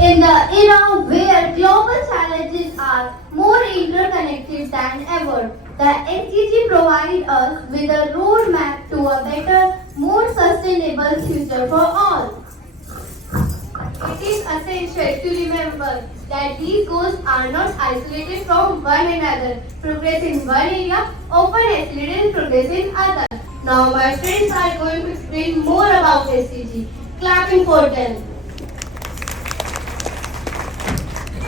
In the era where global challenges are more interconnected than ever, the SDG provides us with a roadmap to a better, more sustainable future for all. It is essential to remember that these goals are not isolated from one another. Progress in one area often accelerates progress in others. Now my friends are going to explain more about SDG. Clapping for them.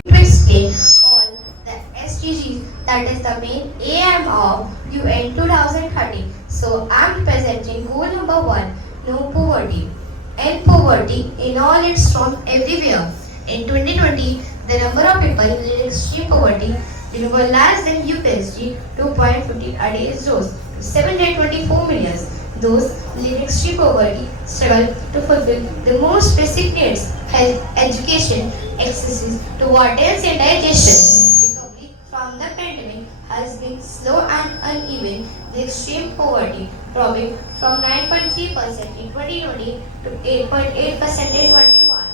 Explain all the SDGs, that is the main aim of UN 2030. So I'm presenting goal number 1, no poverty. End poverty in all its forms everywhere. In 2020, the number of people living in extreme poverty were less than USD 2.50 a day rose to 724 million. Those living in extreme poverty struggle to fulfill the most basic needs: health, education, access to water and sanitation. Recovery from the pandemic has been slow and uneven, with extreme poverty dropping from 9.3% in 2020 to 8.8% in 21.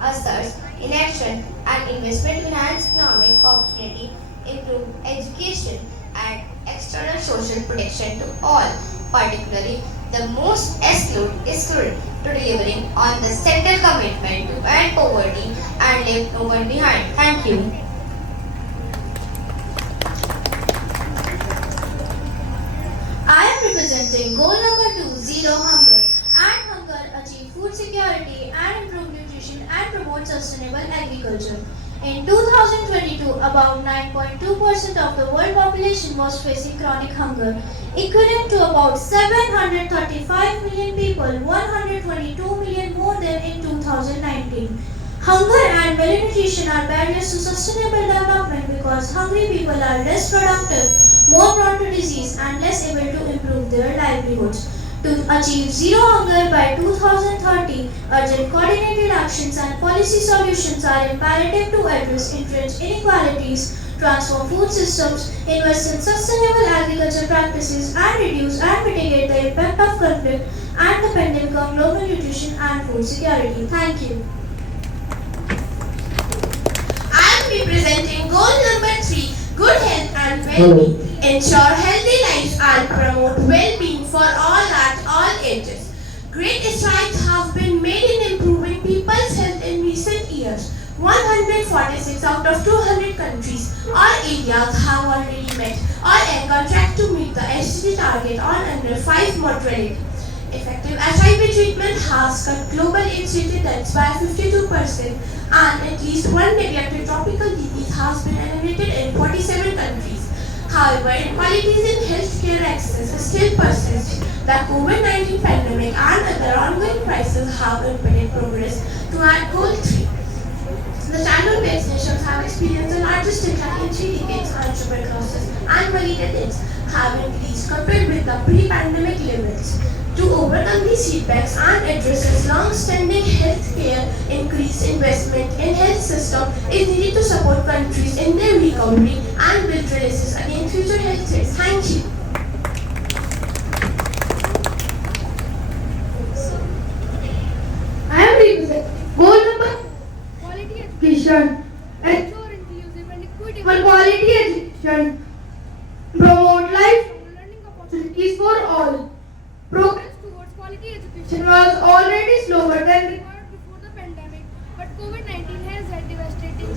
As such, inaction and investment enhance economic opportunity, improve education, and external social protection to all, particularly the most excluded, to delivering on the central commitment to end poverty and leave no one behind. Thank you. I am representing goal number 2, zero hunger. And hunger achieve food security and improve nutrition and promote sustainable agriculture. In 2022, about 9.2% of the world population was facing chronic hunger, equivalent to about 735 million people, 122 million more than in 2019. Hunger and malnutrition are barriers to sustainable development because hungry people are less productive, more prone to disease, and less able to improve their livelihoods. To achieve zero hunger by 2030, urgent coordinated actions and policy solutions are imperative to address entrenched inequalities, transform food systems, invest in sustainable agriculture practices, and reduce and mitigate the impact of conflict and the pandemic on global nutrition and food security. Thank you. I am representing goal number 3, good health and well-being. Ensure healthy lives and promote well-being for all at all ages. Great strides have been made in improving people's health in recent years. 146 out of 200 countries or areas have already met or are on track to meet the SDG target on under 5 mortality. Effective HIV treatment has cut global AIDS-related deaths by 52%, and at least one neglected tropical disease has been eliminated in 47 countries. However, inequalities in healthcare access still persist. The COVID-19 pandemic and other ongoing crises have impeded progress toward goal 3. The childhood vaccinations have experienced the largest decline in 3 decades, and tuberculosis and malaria deaths have increased compared with the pre-pandemic levels. To overcome these setbacks and address its long-standing healthcare, increased investment in health system is needed to support countries in their recovery and build resilience against future health threats. Thank you. I am representing goal number quality education and ensure inclusive and equitable for quality education, promote life learning opportunities opportunities for all. Progress towards quality education was already slower than required before the pandemic, but COVID-19 has had devastating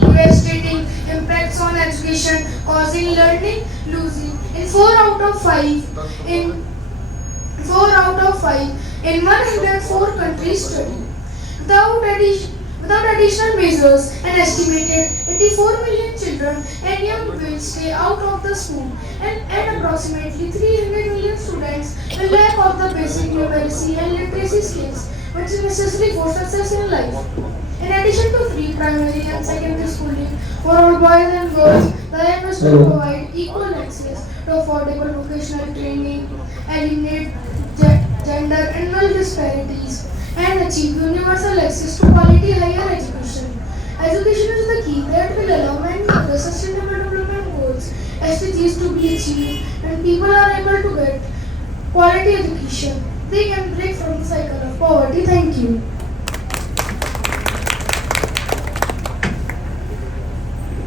devastating impacts on education, causing learning losing in 4 out of 5 in 104 countries study. Without additional measures, an estimated 84 million children and young will stay out of the school, and approximately 300 million students will lack of the basic numeracy and literacy skills which is necessary for success in life. In addition to free primary and secondary schooling for all boys and girls, the aim is to provide equal access to affordable vocational training, eliminate gender and wealth disparities, and achieve universal access to quality higher education. Education is the key that will allow many other sustainable development goals SDGs to be achieved and people are able to get quality education, they can break from the cycle of poverty. Thank you.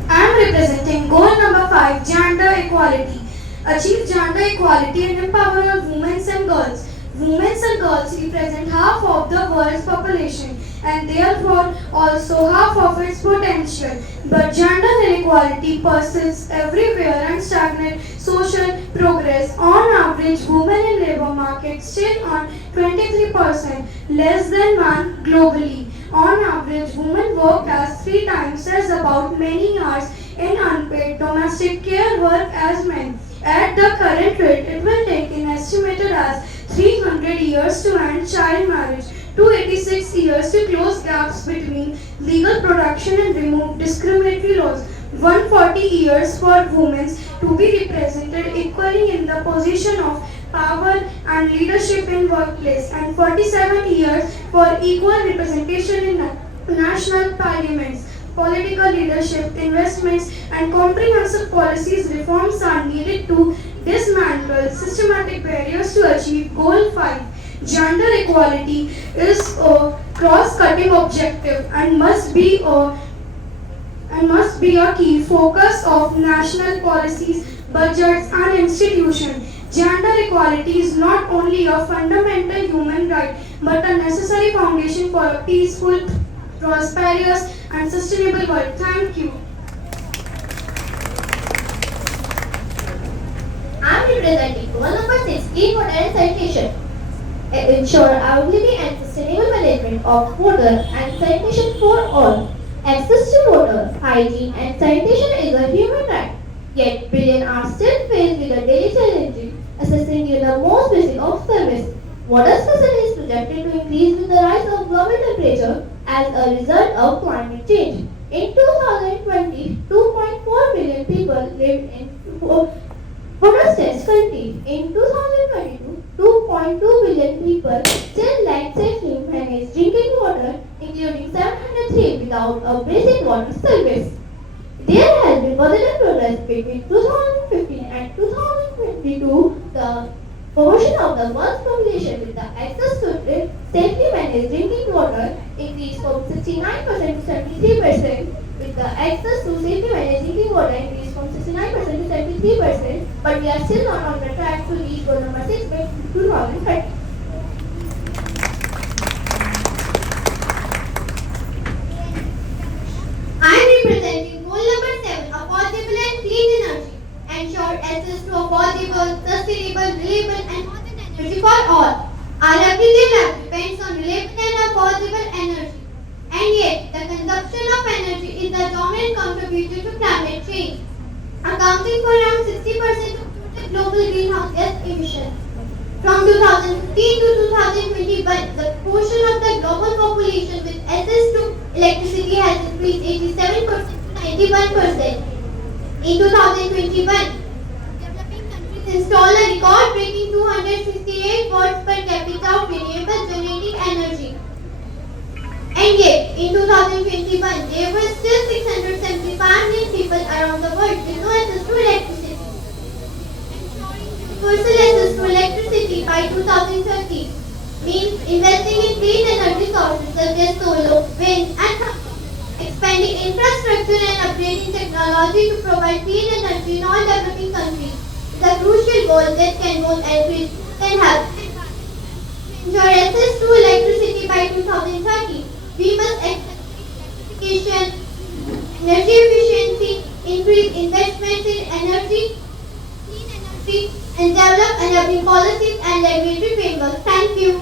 I am representing goal number 5, gender equality. Achieve gender equality and empower all women and girls. Women and girls represent half of the world's population and therefore also half of its potential. But gender inequality persists everywhere and stagnates social progress. On average, women in labor market still earn 23% less than men globally. On average, women work as 3 times as about many hours in unpaid domestic care work as men. At the current rate, it will take an estimated as 300 years to end child marriage, 286 years to close gaps between legal protection and remove discriminatory laws, 140 years for women to be represented equally in the position of power and leadership in workplace, and 47 years for equal representation in national parliaments. Political leadership, investments, and comprehensive policies reforms are needed to dismantle systematic barriers to achieve Goal 5. Gender equality is a cross-cutting objective and must be a key focus of national policies, budgets, and institutions. Gender equality is not only a fundamental human right but a necessary foundation for a peaceful, prosperous, and sustainable world. Thank you. I am representing goal number 6, clean water and sanitation. Ensure availability and sustainable management of water and sanitation for all. Access to water, hygiene, and sanitation is a human right. Yet, billions are still faced with the daily challenge accessing the most basic of service. Water scarcity is projected to increase with the rise of global temperature as a result of climate change. In 2020, 2.4 billion people lived in water-stressed countries. In 2022, 2.2 billion people still lack safely managed drinking water, including 703 without a basic water service. There has been positive progress between 2015 and 2022. The proportion of the world's population with the access to safely managed drinking water increased from 69% to 73%, with the access to safely managed drinking water increased from 69% to 73%, but we are still not on the track to reach goal number 6 by 2030. I am representing goal number 7, affordable and clean energy. Ensure access to affordable, sustainable, reliable and clean energy for all. Our everyday life depends on reliable and affordable energy. And yet, the consumption of energy is the dominant contributor to climate change, accounting for around 60% of total global greenhouse gas emissions. From 2015 to 2021, the portion of the global population with access to electricity has increased 87% to 91%. In 2021, developing countries installed a record-breaking 268 watts per capita of renewable generating energy. And yet, in 2021, there were still 675 million people around the world with no access to electricity. Ensuring universal access to electricity by 2030 means investing in clean energy sources such as solar, wind, and expanding infrastructure and upgrading technology to provide clean energy in all developing countries is a crucial goal that can both encourage and help. To ensure access to electricity by 2030, we must electrification, energy efficiency, increase investments in energy, clean energy, and develop enabling policies and regulatory frameworks. Thank you.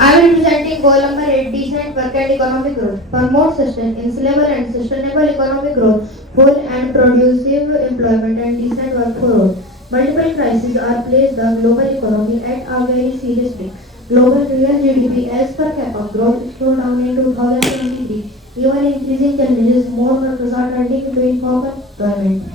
I am representing goal number 8, decent work and economic growth. Promote sustainable and sustainable economic growth, full and productive employment and decent work for all. Multiple crises are placed the global economy at a very serious risk. Global real GDP as per capita growth slowed down in 2023. Even increasing challenges, more workers are turning to informal employment.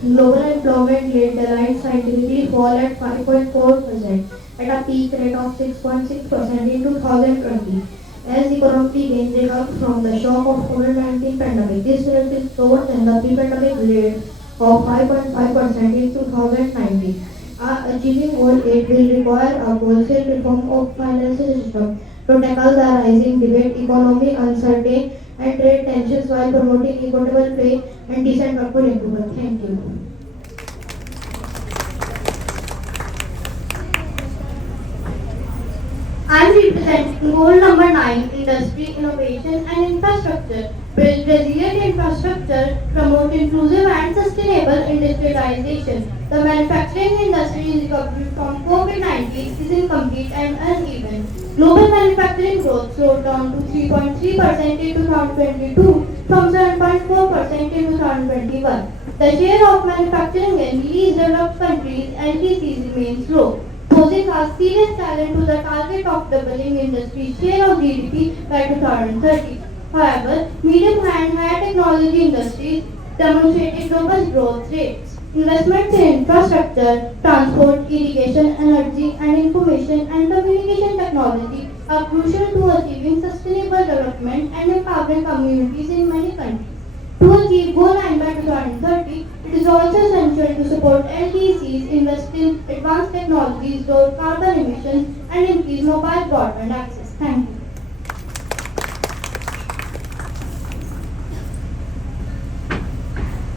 Global employment rate declined scientifically fall at 5.4% at a peak rate of 6.6% in 2020. as economy gains recover from the shock of COVID-19 pandemic. This rate is lower than the pre-pandemic rate of 5.5% in 2019. Achieving goal 8 will require a wholesale reform of financial system to tackle the rising debate, economic uncertainty, and trade tensions while promoting equitable play and decent workforce improvement. Thank you. I am representing goal number 9, industry, innovation and infrastructure. Build resilient infrastructure, promote inclusive and sustainable industrialization. The manufacturing industry's recovery from COVID-19 is incomplete and uneven. Global manufacturing growth slowed down to 3.3% in 2022 from 7.4% in 2021. The share of manufacturing in least developed countries (LDCs) remains low, posing a serious challenge to the target of doubling industry share of GDP by 2030. However, medium and high technology industries demonstrated robust growth rates. Investments in infrastructure, transport, irrigation, energy, and information and communication technology are crucial to achieving sustainable development and empowering communities in many countries. To achieve Goal 9 by 2030, it is also essential to support LDCs, invest in advanced technologies, lower carbon emissions, and increase mobile broadband access. Thank you.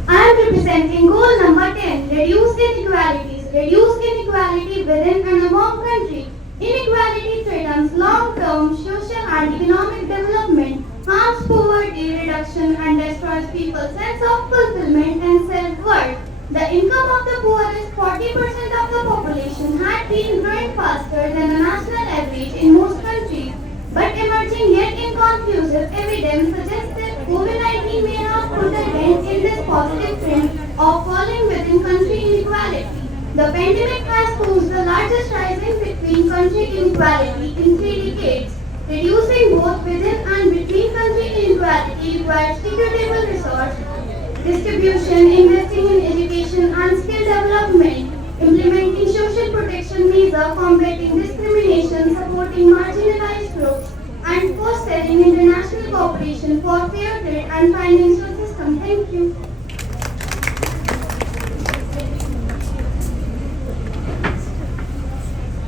I am representing goal number 10, reduce inequalities. Reduce inequality within and among countries. Inequality threatens long-term social and economic development, harms poverty reduction, and destroys people's sense of fulfillment and self-worth. The income of the poorest 40% of the population had been growing faster than the national average in most countries, but emerging yet inconclusive evidence suggests that COVID-19 may have put a dent in this positive trend of falling within country inequality. The pandemic has caused the largest rise in between country inequality in 3 decades. Reducing both within and between country inequality requires equitable resource distribution, investing in education and skill development, implementing social protection measures, combating discrimination, supporting marginalized groups, and fostering international cooperation for fair trade and financial system. Thank you.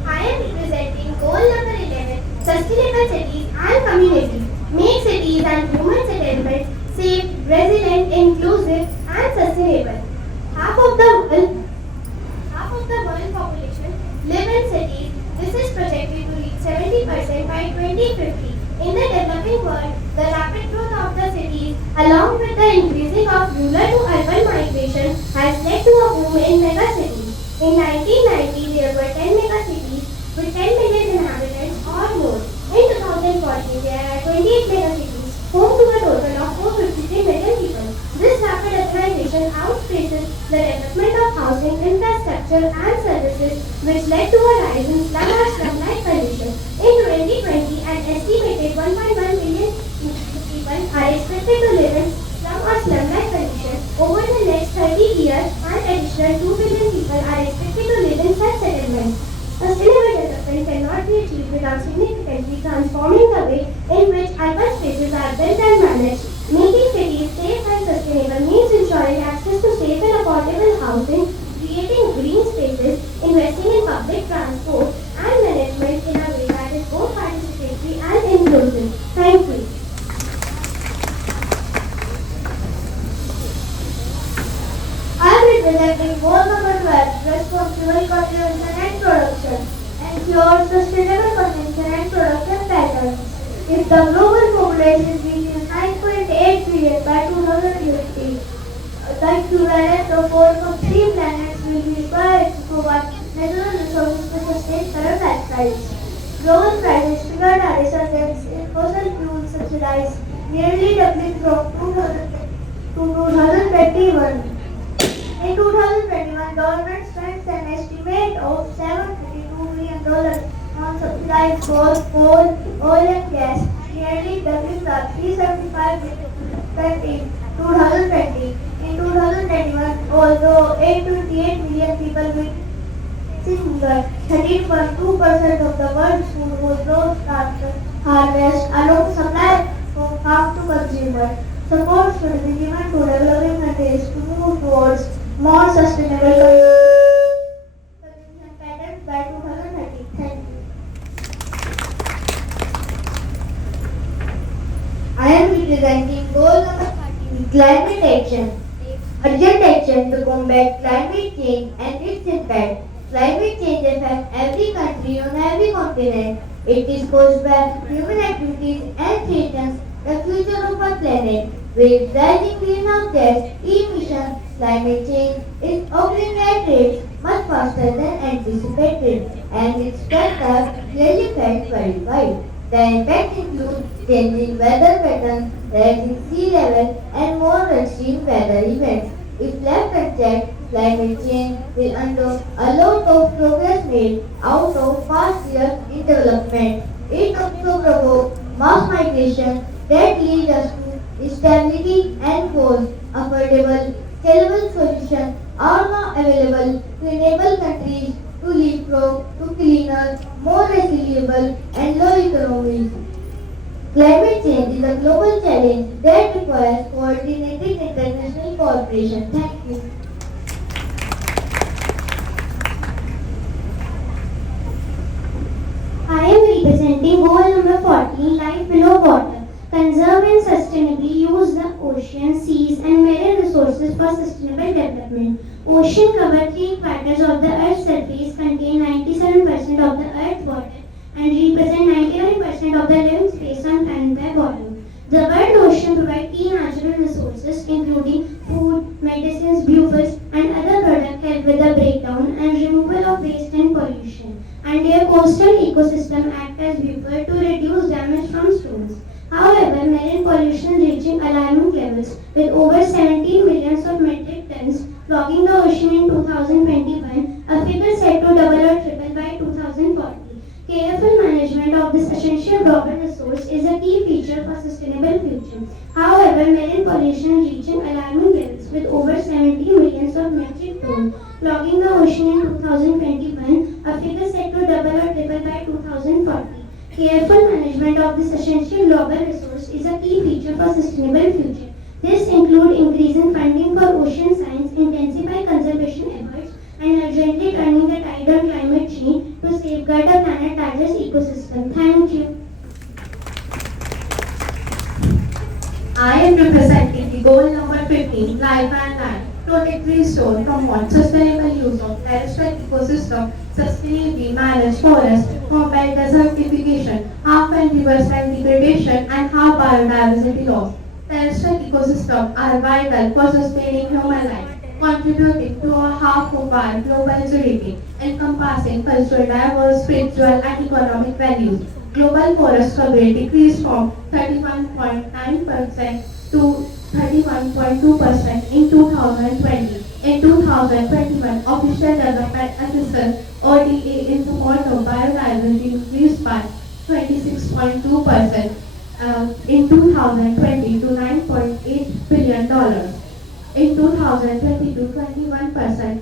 I am representing goal number 11, sustainable cities and communities. Make cities and human settlements safe, resilient, inclusive, and sustainable. Half of the world population live in cities. This is projected to reach 70% by 2050. In the developing world, the rapid growth of the cities, along with the increasing of rural to urban migration, has led to a boom in megacities. In 1990, there were 10 megacities with 10 million inhabitants or more. In 2014, there are 28 megacities, home to a total of 453 million people. This rapid urbanization outpaces the development of housing, infrastructure, and services, which led to a rise in slum or slum-like conditions. In 2020, an estimated 1.1 million people are expected to live in slum or slum-like conditions. Over the next 30 years, an additional 2 billion people are expected to live in such settlements. Sustainable development cannot be achieved without significantly transforming the way in which urban spaces are built and managed. Making cities safe and sustainable means ensuring access to safe and affordable housing, creating green spaces, investing in public transport, and management in a way that is both participatory and inclusive. Thank you. I am representing goal number 12, responsible consumption and production. Ensure sustainable consumption and production patterns. If the global population reaches 9.8 billion by 2050, the equivalent of 4 planets will be required to provide natural resources to sustain current lifestyles. Global prices triggered a resurgence in fossil fuel subsidies, nearly doubling from 2000 to 2021. In 2021, government spent an estimate of $752 million on subsidized coal, oil and gas, nearly doubling the $375 billion spent in 2020. In 2021, although 828 million people with hunger, 13.2% of the world's food was lost after harvest, along supply from farm to consumer. Support should be given to developing countries to move towards more sustainable consumption patterns by 2030. Thank you. I am representing goal number 13, climate action. Urgent action to combat climate change and its impact. Climate change affects every country on every continent. It is caused by human activities and threatens the future of our planet. With rising greenhouse gas emissions, climate change is occurring at rates much faster than anticipated, and its effects are clearly felt worldwide. The impacts include changing weather patterns, rising sea level, and more extreme weather events. If left unchecked, climate change will undo a lot of progress made out of past years in development. It also provokes mass migration that lead us to instability and wars. Affordable, scalable solutions are now available to enable countries to leapfrog to cleaner, more resilient and low economies. Climate change is a global challenge that requires coordinated international cooperation. Thank you. I am representing goal number 14, life below water. Conserve and sustainably use the ocean, seas and marine resources for sustainable development. Ocean cover 3/4 of the Earth's surface, contain 97% of the Earth's water and represent 99% of the living space on planet by volume. The world ocean provides key natural resources including food, medicines, fuels and other products help with the breakdown and removal of waste and pollution. And their coastal ecosystem act as buffer to reduce damage from storms. However, marine pollution reaching alarming levels with over 17 million of metric tons clogging the ocean in 2021, a figure set to double or triple by 2040. Careful management of this essential global resource is a key feature for sustainable future. However, marine pollution reaching alarming levels with over 70 million of metric tons clogging the ocean in 2021, a figure set to double or triple by 2040. Careful management of this essential global resource is a key feature for sustainable future. This includes increasing funding for ocean science, intensify conservation efforts, and urgently turning the tide on climate change to safeguard the planet's largest ecosystem. Thank you. I am representing the goal number 15, life and land. Protect, restore, promote sustainable use of terrestrial ecosystem, sustainably manage forests, combat desertification, half and riverside degradation, and half biodiversity loss. Terrestrial ecosystems are vital for sustaining human life, contributing to a half of our global GDP, encompassing cultural, diverse, spiritual, and economic values. Global forest cover decreased from 31.9% to 31.2% in 2020. In 2021, Official Development Assistance (ODA) in support of biodiversity increased by 26.2% in 2020 to $9.8 billion. In 2022, 21%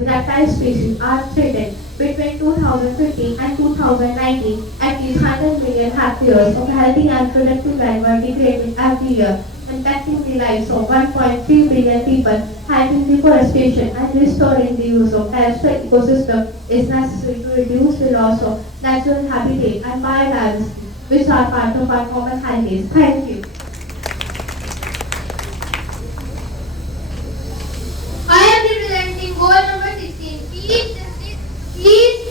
reptile species are threatened. Between 2015 and 2019, at least 100 million hectares of healthy and productive land were degraded every year, impacting the lives of 1.3 billion people. Halting deforestation and restoring the use of terrestrial ecosystem is necessary to reduce the loss of natural habitat and biodiversity, which are part of our common heritage. Thank you. I am representing goal number 16, peace,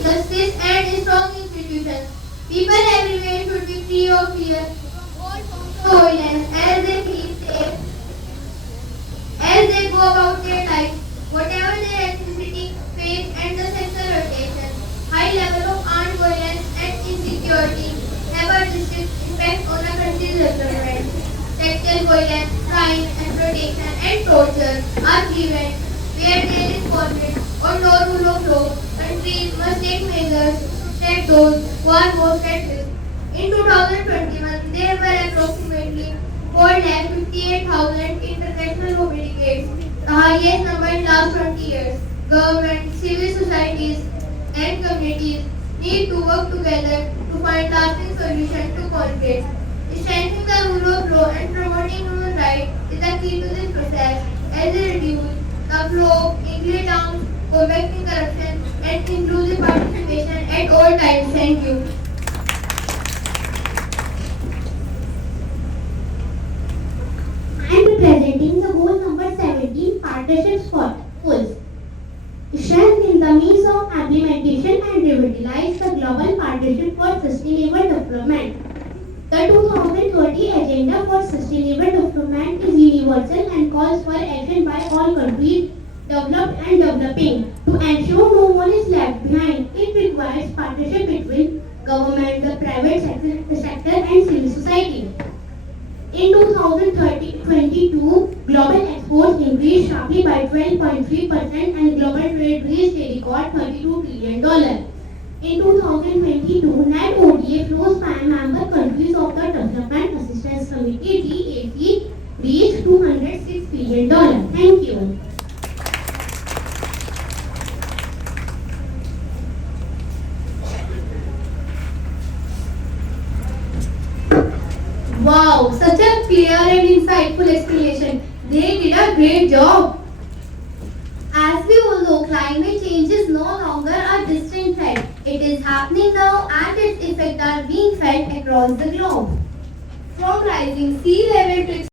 justice and strong institutions. People everywhere should be free of fear from all forms of violence as they feel safe, as they go about their lives, whatever their ethnicity, faith and the sexual orientation. High level of armed violence and insecurity have a distinct impact on a country's development. Sexual violence, crime, exploitation and torture are prevented where there is conflict or no rule of law. Countries must take measures to protect those who are most at risk. In 2021, there were approximately 458,000 international mobility cases, the highest number in last 20 years. Government, civil societies, and communities need to work together to find lasting solution to conflicts. Strengthening the rule of law and promoting human rights is the key to this process as it reduces the flow, increase down, combating corruption and inclusive participation at all times. Thank you. I am representing the goal number 17, partnerships for goals. Strengthen the means of implementation and revitalize the global partnership for sustainable development. The 2030 Agenda for Sustainable Development is universal and calls for action by all countries, developed and developing, to ensure no one is left behind. It requires partnership between government, the private sector and civil society. In 2022, global exports increased sharply by 12.3% and global trade reached a record $32 trillion. In 2022, net ODA flows by member countries of the Development Assistance Committee (DAC) reached $206 billion. Thank you. Wow, such a clear and insightful explanation. They did a great job. As we all know, climate change is no longer a distant threat. It is happening now and its effects are being felt across the globe. From rising sea level to